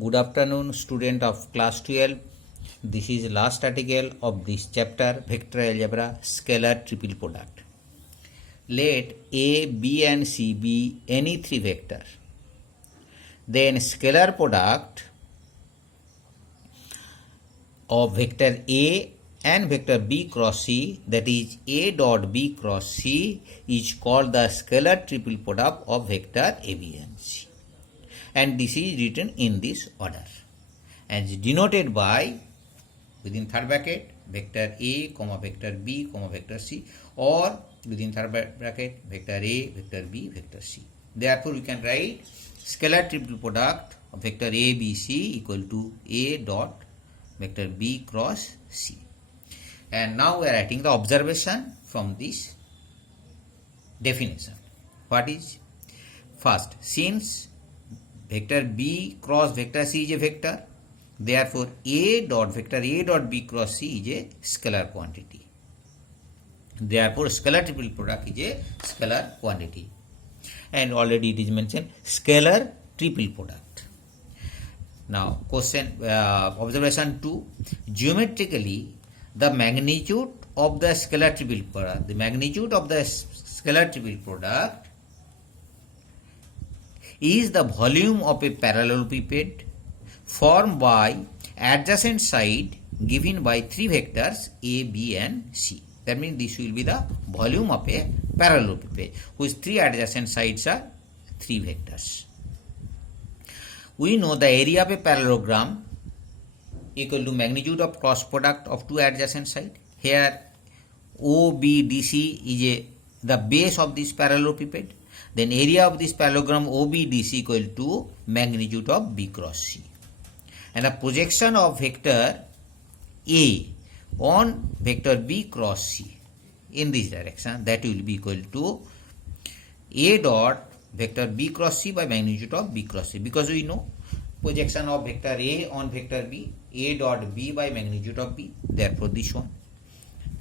Good afternoon, student of class 12. This is last article of this chapter, vector algebra, scalar triple product. Let A, B and C be any three vector. Then scalar product of vector A and vector B cross C, that is A dot B cross C, is called the scalar triple product of vector A, B and C. And this is written in this order and is denoted by within third bracket vector A, comma vector B, comma vector C, or within third bracket vector A, vector B, vector C. Therefore, we can write scalar triple product of vector A, B, C equal to A dot vector B cross C. And now we are writing the observation from this definition. What is? First, since vector B cross vector C is a vector, therefore vector A dot B cross C is a scalar quantity. Therefore, scalar triple product is a scalar quantity. And already it is mentioned scalar triple product. Now, question observation 2. Geometrically, the magnitude of the scalar triple product, is the volume of a parallelepiped formed by adjacent side given by three vectors A, B and C. That means this will be the volume of a parallelepiped whose three adjacent sides are three vectors. We know the area of a parallelogram equal to magnitude of cross product of two adjacent sides. Here OBDC is the base of this parallelepiped. Then area of this parallelogram OBDC equal to magnitude of B cross C. And the projection of vector A on vector B cross C in this direction, that will be equal to A dot vector B cross C by magnitude of B cross C, because we know projection of vector A on vector B, A dot B by magnitude of B, therefore this one.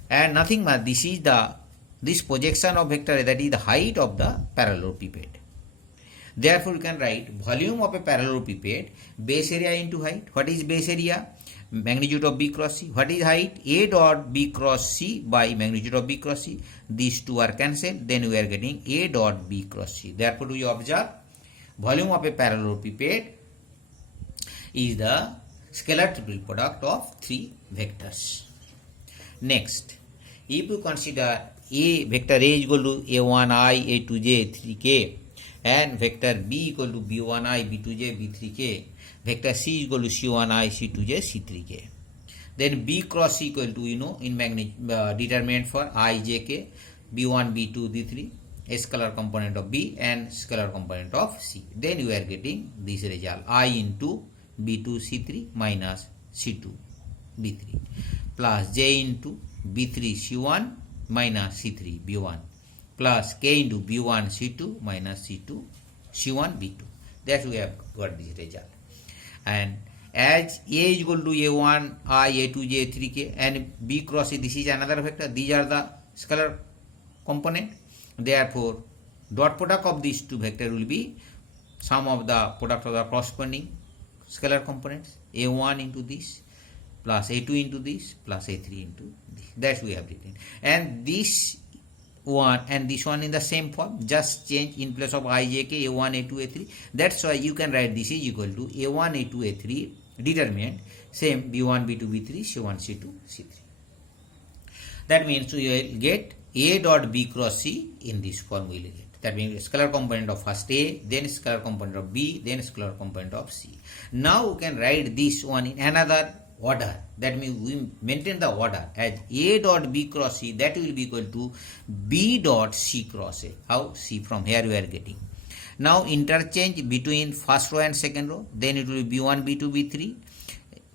And nothing more, this projection of vector A, that is the height of the parallelepiped. Therefore, we can write volume of a parallelepiped, base area into height. What is base area? Magnitude of B cross C. What is height? A dot B cross C by magnitude of B cross C. These two are cancelled. Then we are getting A dot B cross C. Therefore, we observe volume of a parallelepiped is the scalar triple product of three vectors. Next, if you consider vector A is equal to A1i, A2j, A3k, and vector B equal to B1i, B2j, B3k, vector C is equal to C1i, C2j, C3k. Then B cross C equal to, in determinant for I, J, K, B1, B2, B3, a scalar component of B and scalar component of C. Then you are getting this result, I into B2, C3 minus C2, B3, plus J into B3, C1 minus C3, B1, plus K into B1, C2 minus C2, C1, B2. That we have got this result. And as A is equal to A1, I, A2, J, 3K, and B cross C, this is another vector. These are the scalar component. Therefore, dot product of these two vectors will be sum of the product of the corresponding scalar components, A1 into this, plus A2 into this, plus A3 into this. That we have written. And this one and this one in the same form, just change in place of I, J, K, A1, A2, A3. That's why you can write this is equal to A1, A2, A3 determinant, same B1, B2, B3, C1, C2, C3. That means we will get A dot B cross C in this form we will get. That means scalar component of first A, then scalar component of B, then scalar component of C. Now we can write this one in another order. That means we maintain the order as A dot B cross C, that will be equal to B dot C cross A. How? C, from here we are getting. Now interchange between first row and second row, then it will be B1, B2, B3.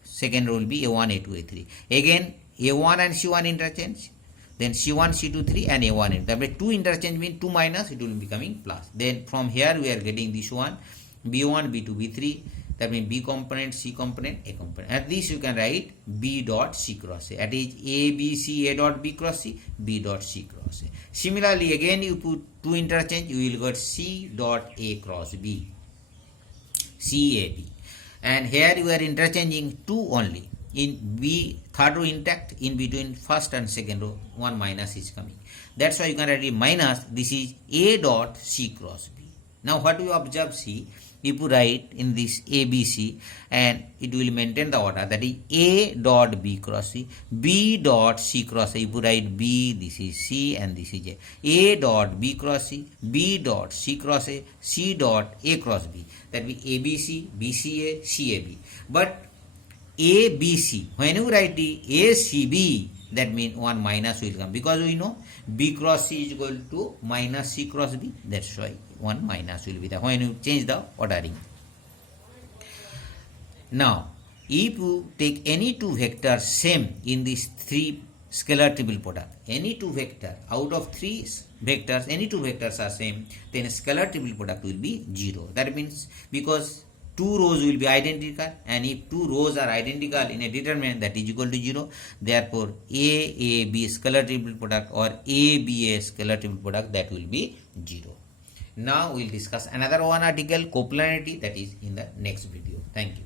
Second row will be A1, A2, A3. Again A1 and C1 interchange. Then C1, C2, 3 and A1. That means 2 interchange means 2 minus, it will be becoming plus. Then from here we are getting this one, B1, B2, B3. That means B component, C component, A component. At this you can write B dot C cross A. That is A, B, C, A dot B cross C, B dot C cross A. Similarly, again you put 2 interchange, you will get C dot A cross B, CAB. and here you are interchanging 2 only. In B, third row intact, in between first and second row 1 minus is coming. That's why you can write it minus, this is A dot C cross B. Now what we observe, see, if you write in this ABC, and it will maintain the order, that is A dot B cross C, B dot C cross A. If you write B, this is C and this is A dot B cross C, B dot C cross A, C dot A cross B. That will be ABC, BCA, CAB. But ABC, when you write the ACB, that means 1 minus will come, because we know B cross C is equal to minus C cross B. That's why 1 minus will be there when you change the ordering. Now, if you take any two vectors same in these three scalar triple product, any two vector out of three vectors, any two vectors are same, then scalar triple product will be 0. That means because two rows will be identical, and if two rows are identical in a determinant, that is equal to 0, therefore AAB scalar triple product or ABA scalar triple product, that will be 0. Now we will discuss another one article, coplanarity, that is in the next video. Thank you.